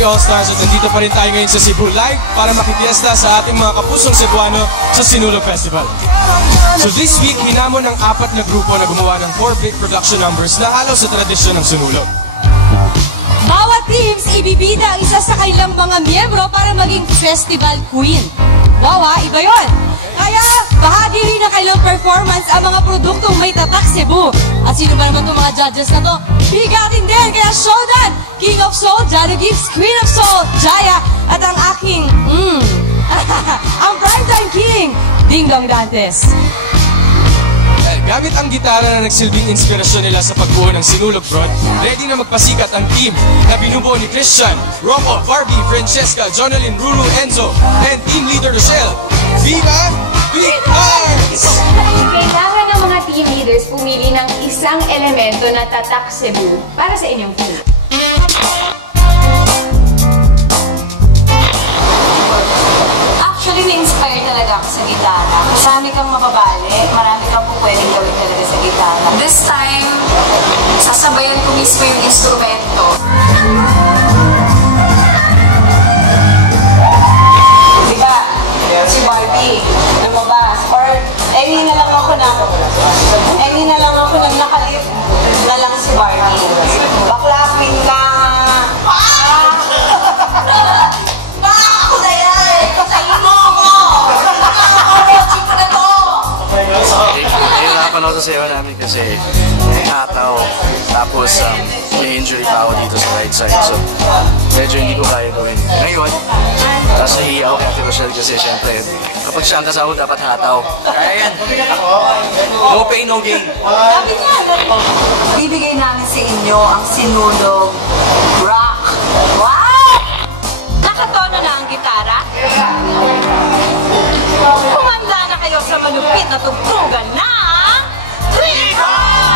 Family All-Stars at nandito pa rin tayo ngayon sa Cebu Live para makipiesta sa ating mga kapusong Cebuano sa Sinulog Festival. So this week, hinamon ng 4 na grupo na gumawa ng 4 big production numbers na halaw sa tradisyon ng Sinulog. Bawat teams ibibida ang isa sa kanilang mga miyembro para maging festival queen. Wow, iba yun! Kaya bahagi rin ng kailang performance ang mga produktong may tatak Cebu. At sino ba naman itong mga judges na to? Bigatin din! Kaya showdown! King of Soul, Jado Gibbs, Queen of Soul, Jaya, at ang aking, ang primetime king, Ding Dong Dantes. Gamit ang gitara na nagsilbing inspirasyon nila sa pagbuo ng Sinulog Prod, ready na magpasikat ang team na binubuo ni Christian, Rocco, Barbie, Francesca, Jonalyn, Ruru, Enzo, and team leader Rochelle. Viva Big Hearts! Kailangan ng mga team leaders pumili ng isang elemento na tatak Cebu para sa inyong team. Actually, na-inspire talaga ako sa gitara. Marami kang mababali, marami kang pwedeng gawin talaga sa gitara. This time, sasabayan ko mismo yung instrumento. Diba? Si Barbie, lumabas. Or, any na lang ako nang nakalip na lang si Barbie. Baklapin ka! Nahirapan ako sa sayo namin kasi hataw, tapos may injury pa ako dito sa right side, so medyo hindi ko kaya gawin. Ngayon, tapos nahihiya ako kay Ate Rochelle kasi syempre kapag siyanta sa ako dapat hataw. Kaya yan, no pain, no gain. Bibigay namin sa inyo ang Sinulog Rock. Wow! Nakatono na ang gitara? Kumanda na kayo sa malupit na tugtugan na Big Hearts!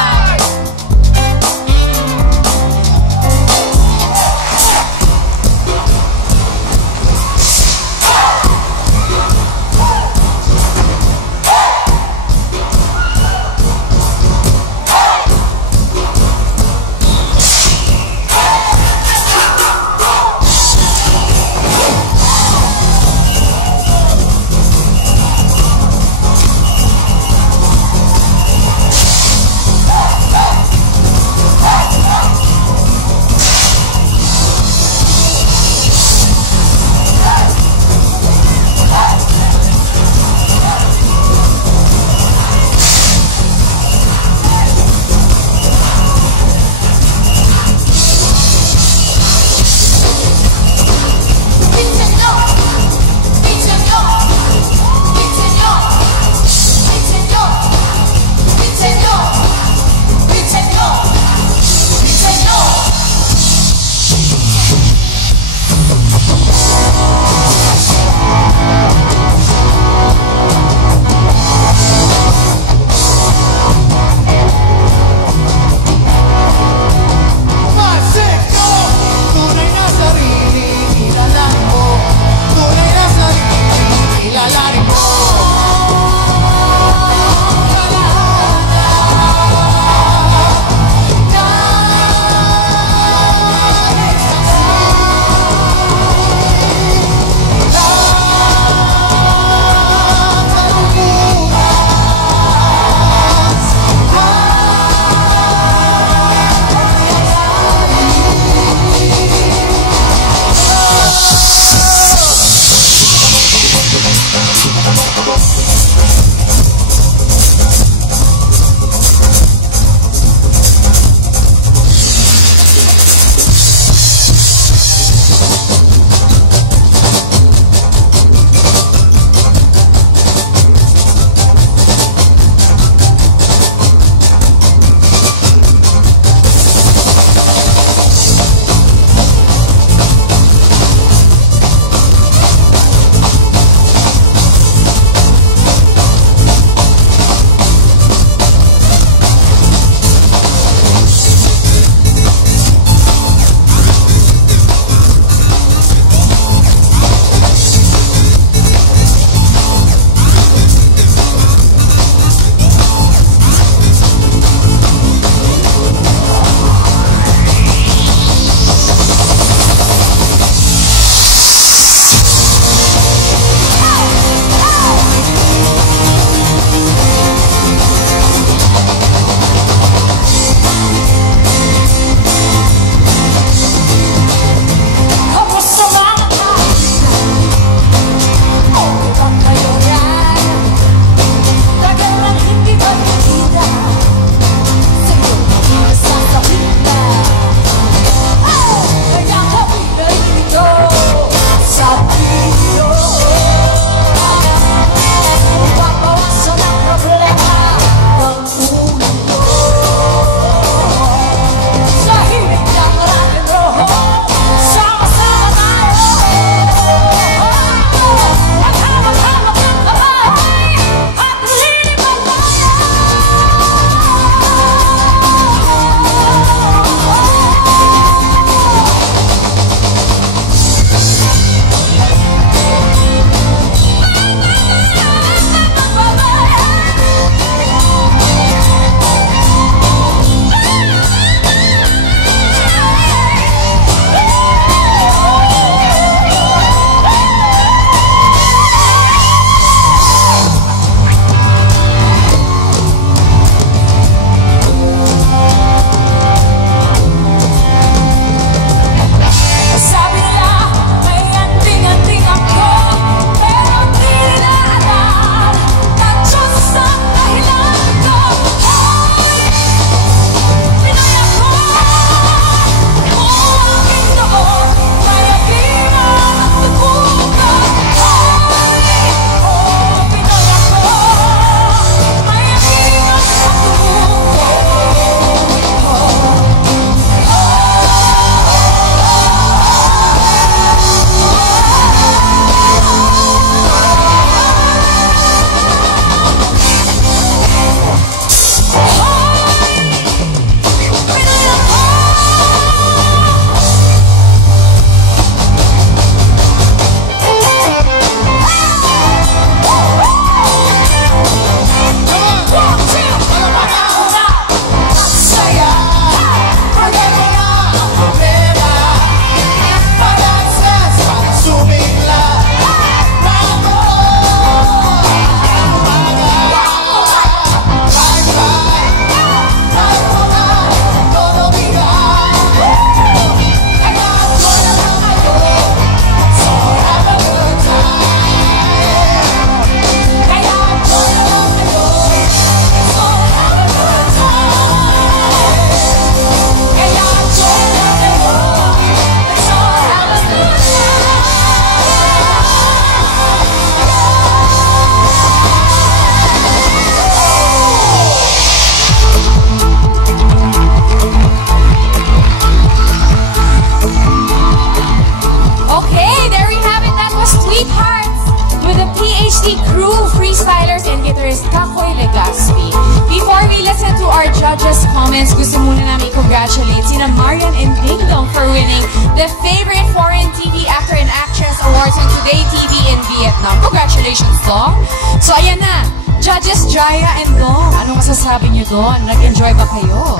congratulations, Dong. So, ayan na. Judges Jaya and Dong, anong masasabi niyo doon? Nag-enjoy ba kayo?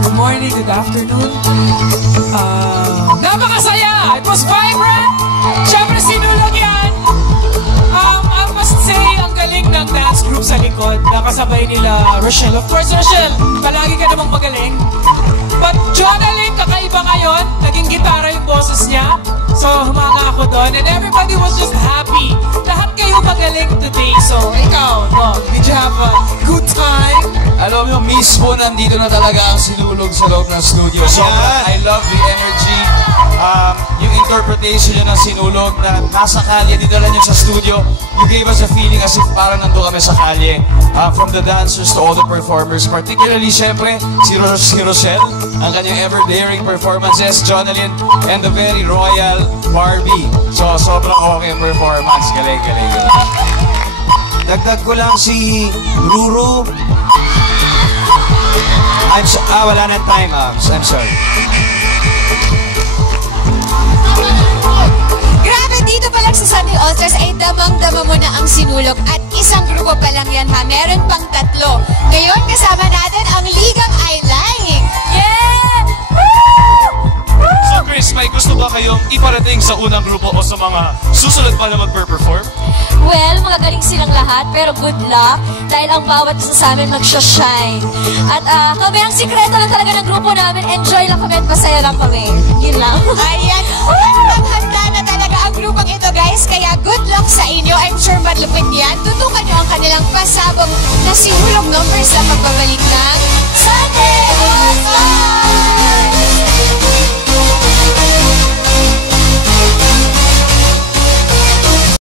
Good morning, good afternoon. Napakasaya! It was vibrant! Siyempre, sinulog yan! I must say, ang galing ng dance group sa likod. Nakasabay nila Rochelle. Of course, Rochelle, palagi ka namang magaling. But Jonalyn, kakaiba ngayon. Naging gitara yung boses niya. So, humanga ako doon. And everybody was just happy. Lahat kayo magaling today. So, ikaw, no, did you have a good time? Alam mo, mismo nandito na talaga ang sinulog sa loob ng studio. Sobrang I love the energy. Yung interpretation nyo ng sinulog na nasa kalye, dinala nyo sa studio, you gave us a feeling as if parang nandun kami sa kalye. From the dancers to all the performers, particularly, syempre, si Rochelle, ang kanyang ever-daring performances, Jonalyn, and the very royal Barbie. So, sobrang okay ang performance. Galing. Dagdag ko lang si Ruru. Wala ng time. I'm sorry. Grabe, dito pa lang sa Sunday Ultras ay damang-dama mo na ang sinulog at isang grupo pa lang yan ha. Meron pang 3. Ngayon, kasama natin ang Ligang I Like. Yeah! So Chris, may gusto ba kayong iparating sa unang grupo o sa mga susunod pa na mag-perform? Well, magaling silang lahat, pero good luck dahil ang bawat isa sa amin mag-shine. At kami ang sikreto lang talaga ng grupo namin. Enjoy lang kami at masaya lang kami. Yun lang. Ayan. Handa na talaga ang grupong ito, guys. Kaya good luck sa inyo. I'm sure malupit yan. Tutukan nyo ang kanilang pasabog na sinulog numbers sa pagbabalik.